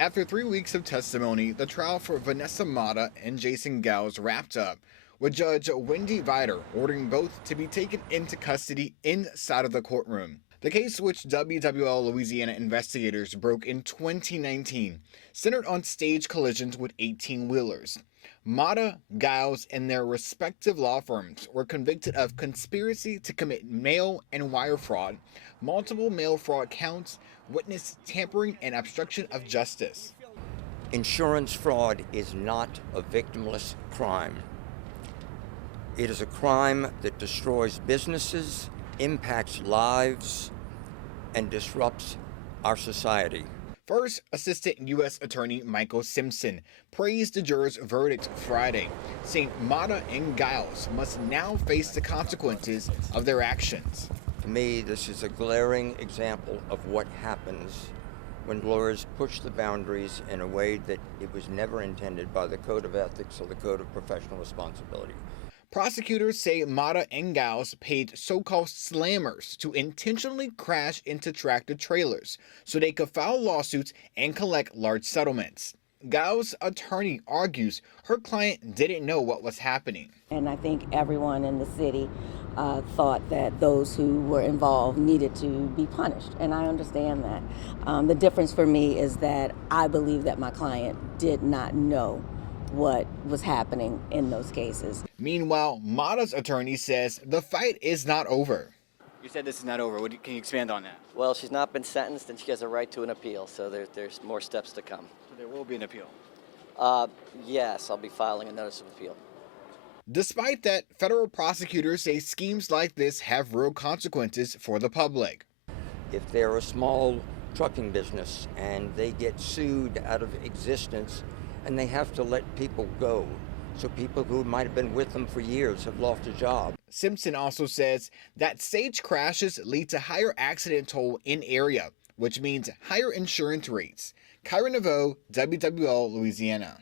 After 3 weeks of testimony, the trial for Vanessa Motta and Giles wrapped up, with Judge Wendy Viter ordering both to be taken into custody inside of the courtroom. The case, which WWL Louisiana investigators broke in 2019, centered on staged collisions with 18-wheelers. Motta, Giles, and their respective law firms were convicted of conspiracy to commit mail and wire fraud, multiple mail fraud counts, witness tampering, and obstruction of justice. Insurance fraud is not a victimless crime. It is a crime that destroys businesses, impacts lives, and disrupts our society. First, Assistant U.S. Attorney Michael Simpson praised the jurors' verdict Friday, saying Motta and Giles must now face the consequences of their actions. To me, this is a glaring example of what happens when lawyers push the boundaries in a way that it was never intended by the Code of Ethics or the Code of Professional Responsibility. Prosecutors say Motta and Giles paid so-called slammers to intentionally crash into tractor trailers so they could file lawsuits and collect large settlements. Giles' attorney argues her client didn't know what was happening. And I think everyone in the city thought that those who were involved needed to be punished, and I understand that. The difference for me is that I believe that my client did not know what was happening in those cases. Meanwhile, Motta's attorney says the fight is not over. You said this is not over. Can you expand on that? Well, she's not been sentenced and she has a right to an appeal, so there's more steps to come. So there will be an appeal? Yes, I'll be filing a notice of appeal. Despite that, federal prosecutors say schemes like this have real consequences for the public. If they're a small trucking business and they get sued out of existence and they have to let people go, so people who might have been with them for years have lost a job. Simpson also says that stage crashes lead to higher accident toll in area, which means higher insurance rates. Kyra Naveau, WWL, Louisiana.